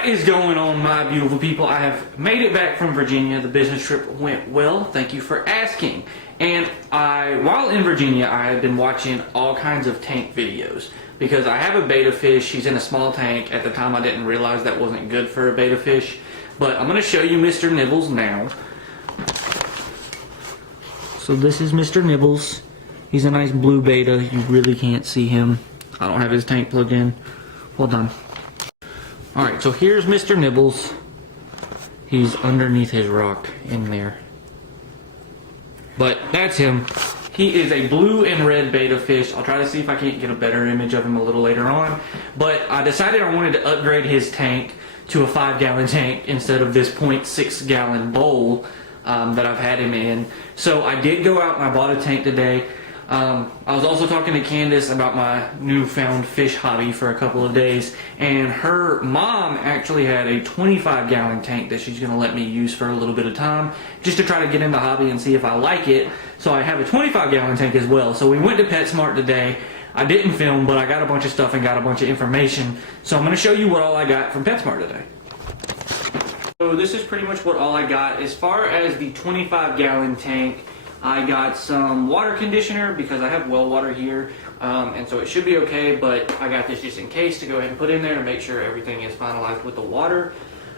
What is going on, my beautiful people? I have made it back from Virginia. The business trip went well. Thank you for asking. And while in Virginia, I have been watching all kinds of tank videos because I have a betta fish. He's in a small tank. At the time, I didn't realize that wasn't good for a betta fish. But I'm going to show you Mr. Nibbles now. So this is Mr. Nibbles. He's a nice blue betta. You really can't see him. I don't have his tank plugged in. Hold on. Alright, so here's Mr. Nibbles. He's underneath his rock in there. But that's him. He is a blue and red betta fish. I'll try to see if I can't get a better image of him a little later on. But I decided I wanted to upgrade his tank to a 5-gallon tank instead of this 0.6-gallon bowl that I've had him in. So I did go out and I bought a tank today. I was also talking to Candace about my newfound fish hobby for a couple of days, and her mom actually had a 25-gallon tank that she's going to let me use for a little bit of time just to try to get in the hobby and see if I like it. So I have a 25-gallon tank as well. So we went to Petsmart today. I didn't film, but I got a bunch of stuff and got a bunch of information. So I'm going to show you what all I got from Petsmart today. So this is pretty much what all I got. As far as the 25-gallon tank, I got some water conditioner because I have well water here, and so it should be okay, but I got this just in case to go ahead and put in there to make sure everything is finalized with the water.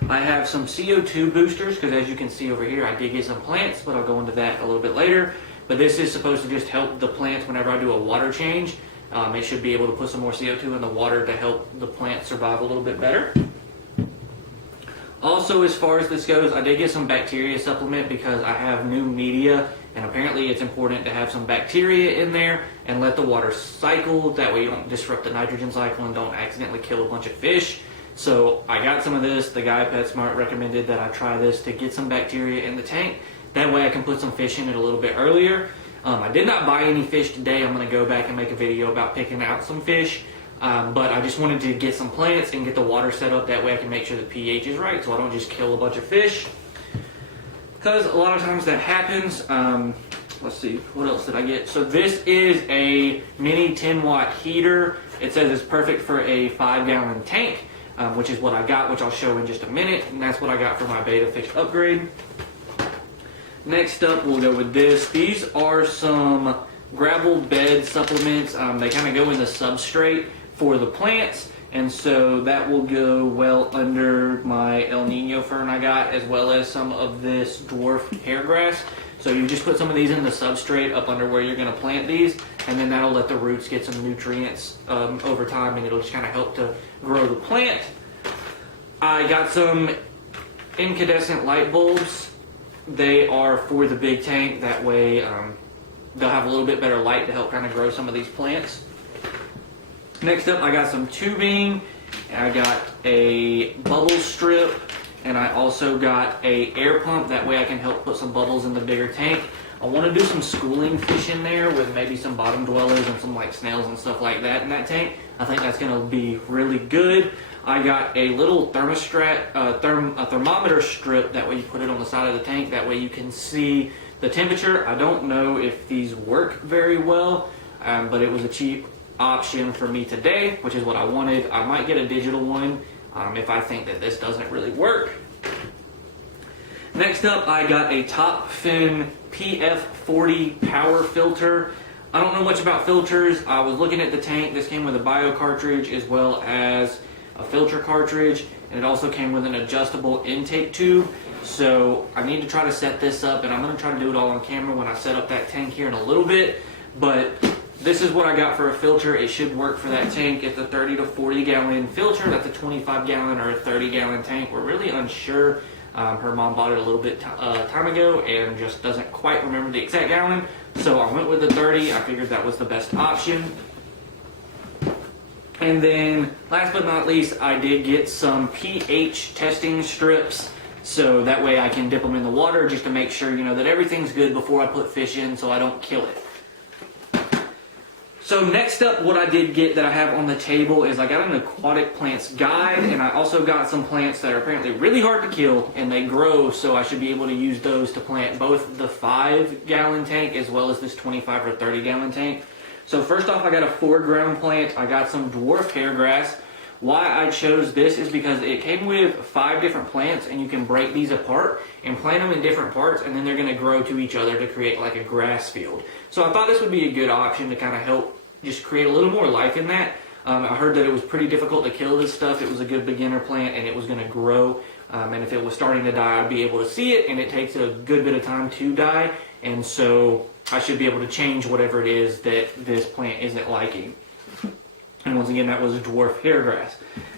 I have some CO2 boosters because, as you can see over here, I did get some plants, but I'll go into that a little bit later. But this is supposed to just help the plants whenever I do a water change. It should be able to put some more CO2 in the water to help the plants survive a little bit better. Also, as far as this goes, I did get some bacteria supplement because I have new media, and apparently it's important to have some bacteria in there and let the water cycle. That way you don't disrupt the nitrogen cycle and don't accidentally kill a bunch of fish. So I got some of this. The guy at Petsmart recommended that I try this to get some bacteria in the tank. That way I can put some fish in it a little bit earlier. I did not buy any fish today. I'm going to go back and make a video about picking out some fish. But I just wanted to get some plants and get the water set up. That way I can make sure the pH is right so I don't just kill a bunch of fish. Because a lot of times that happens. Let's see, what else did I get? So this is a mini 10-watt heater. It says it's perfect for a 5-gallon tank, which is what I got, which I'll show in just a minute. And that's what I got for my betta fish upgrade. Next up, we'll go with this. These are some gravel bed supplements. They kind of go in the substrate for the plants, and so that will go well under my El Nino fern I got, as well as some of this dwarf hair grass. So you just put some of these in the substrate up under where you're going to plant these, and then that'll let the roots get some nutrients over time, and it'll just kind of help to grow the plant. I got some incandescent light bulbs. They are for the big tank. That way they'll have a little bit better light to help kind of grow some of these plants. Next up, I got some tubing, I got a bubble strip, and I also got a air pump. That way I can help put some bubbles in the bigger tank. I want to do some schooling fish in there with maybe some bottom dwellers and some like snails and stuff like that in that tank. I think that's going to be really good. I got a little thermometer strip. That way you put it on the side of the tank. That way you can see the temperature. I don't know if these work very well, but it was a cheap option for me today, which is what I wanted. I might get a digital one if I think that this doesn't really work. Next up, I got a Top Fin PF40 power filter. I don't know much about filters. I was looking at the tank. This came with a bio cartridge as well as a filter cartridge, and it also came with an adjustable intake tube. So I need to try to set this up, and I'm going to try to do it all on camera when I set up that tank here in a little bit. But this is what I got for a filter. It should work for that tank. It's a 30 to 40 gallon filter. That's a 25-gallon or a 30-gallon tank. We're really unsure. Her mom bought it a little bit time ago and just doesn't quite remember the exact gallon. So I went with the 30. I figured that was the best option. And then, last but not least, I did get some pH testing strips. So that way I can dip them in the water just to make sure, that everything's good before I put fish in so I don't kill it. So next up, what I did get that I have on the table is I got an aquatic plants guide, and I also got some plants that are apparently really hard to kill and they grow, so I should be able to use those to plant both the 5-gallon tank as well as this 25 or 30-gallon tank. So first off, I got a 4-ground plant. I got some dwarf hair grass, Why I chose this is because it came with 5 different plants, and you can break these apart and plant them in different parts, and then they're going to grow to each other to create like a grass field. So I thought this would be a good option to kind of help just create a little more life in that. I heard that it was pretty difficult to kill this stuff. It was a good beginner plant, and it was going to grow. And if it was starting to die, I'd be able to see it, and it takes a good bit of time to die. And so I should be able to change whatever it is that this plant isn't liking. And once again, that was a dwarf hairgrass.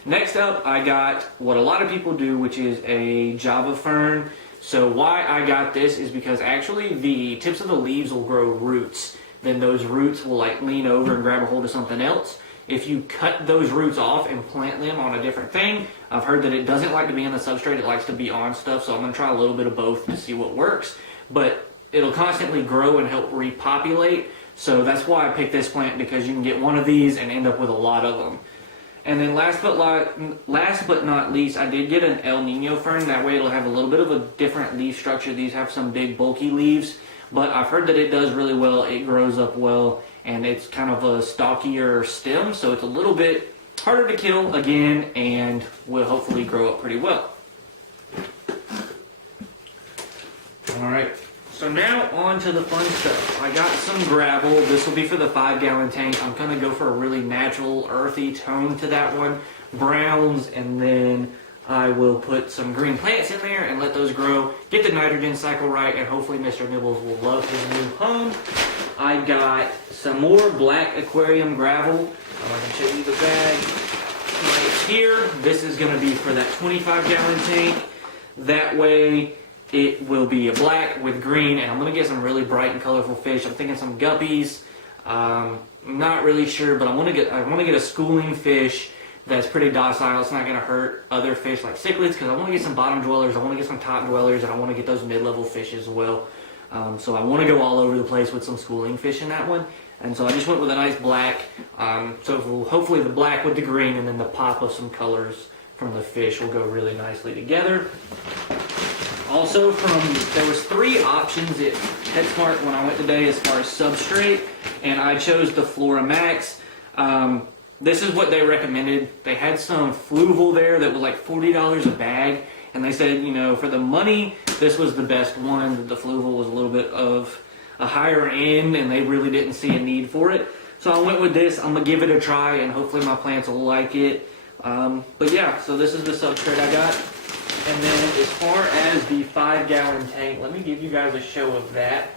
Next up, I got what a lot of people do, which is a Java fern. So why I got this is because actually the tips of the leaves will grow roots. Then those roots will like lean over and grab a hold of something else. If you cut those roots off and plant them on a different thing, I've heard that it doesn't like to be on the substrate, it likes to be on stuff. So I'm going to try a little bit of both to see what works. But it'll constantly grow and help repopulate. So that's why I picked this plant, because you can get one of these and end up with a lot of them. And then last but not least, I did get an El Nino fern. That way it'll have a little bit of a different leaf structure. These have some big bulky leaves, but I've heard that it does really well. It grows up well, and it's kind of a stockier stem, so it's a little bit harder to kill again, and will hopefully grow up pretty well. All right. So now on to the fun stuff. I got some gravel. This will be for the 5-gallon tank. I'm going to go for a really natural, earthy tone to that one. Browns, and then I will put some green plants in there and let those grow. Get the nitrogen cycle right, and hopefully Mr. Nibbles will love his new home. I got some more black aquarium gravel. I can show you the bag right here. This is going to be for that 25-gallon tank. That way it will be a black with green, and I'm going to get some really bright and colorful fish. I'm thinking some guppies. I'm not really sure, but I want to get a schooling fish that's pretty docile. It's not going to hurt other fish like cichlids, because I want to get some bottom dwellers, I want to get some top dwellers, and I want to get those mid-level fish as well. So I want to go all over the place with some schooling fish in that one. And so I just went with a nice black. So hopefully the black with the green, and then the pop of some colors from the fish will go really nicely together. Also, there was 3 options at Petsmart when I went today as far as substrate, and I chose the Flora Max. This is what they recommended. They had some Fluval there that was like $40 a bag, and they said, you know, for the money, this was the best one. The Fluval was a little bit of a higher end, and they really didn't see a need for it. So I went with this. I'm going to give it a try, and hopefully my plants will like it. But yeah, so this is the substrate I got. And then as far as the 5-gallon tank, let me give you guys a show of that.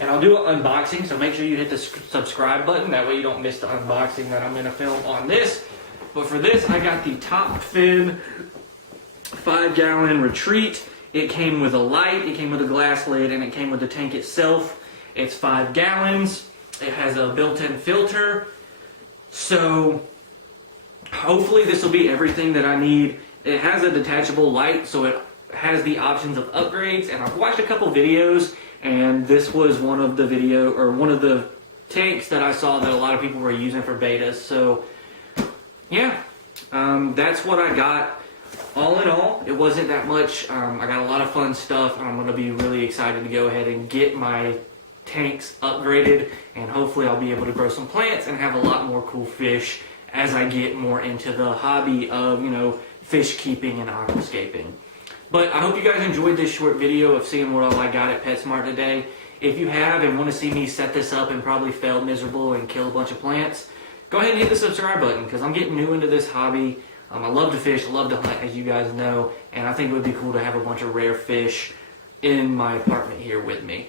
And I'll do an unboxing, so make sure you hit the subscribe button. That way you don't miss the unboxing that I'm going to film on this. But for this, I got the Top Fin 5-gallon Retreat. It came with a light, it came with a glass lid, and it came with the tank itself. It's 5 gallons. It has a built-in filter. So hopefully this will be everything that I need. It has a detachable light, so it has the options of upgrades, and I've watched a couple videos, and this was one of the tanks that I saw that a lot of people were using for betas. So yeah, that's what I got. All in all, it wasn't that much. I got a lot of fun stuff, and I'm going to be really excited to go ahead and get my tanks upgraded, and hopefully I'll be able to grow some plants and have a lot more cool fish as I get more into the hobby of, you know, fish keeping and aquascaping. But I hope you guys enjoyed this short video of seeing what all I got at PetSmart today. If you have and want to see me set this up and probably fail miserable and kill a bunch of plants, go ahead and hit the subscribe button, because I'm getting new into this hobby. I love to fish, I love to hunt, as you guys know, and I think it would be cool to have a bunch of rare fish in my apartment here with me.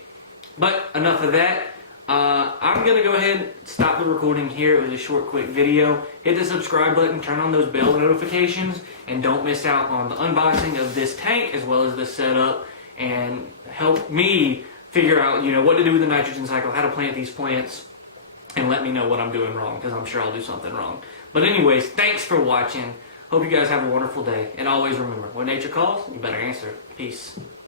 But enough of that. I'm going to go ahead and stop the recording here. It was a short, quick video. Hit the subscribe button, turn on those bell notifications, and don't miss out on the unboxing of this tank as well as the setup, and help me figure out, you know, what to do with the nitrogen cycle, how to plant these plants, and let me know what I'm doing wrong, because I'm sure I'll do something wrong. But anyways, thanks for watching. Hope you guys have a wonderful day. And always remember, when nature calls, you better answer. Peace.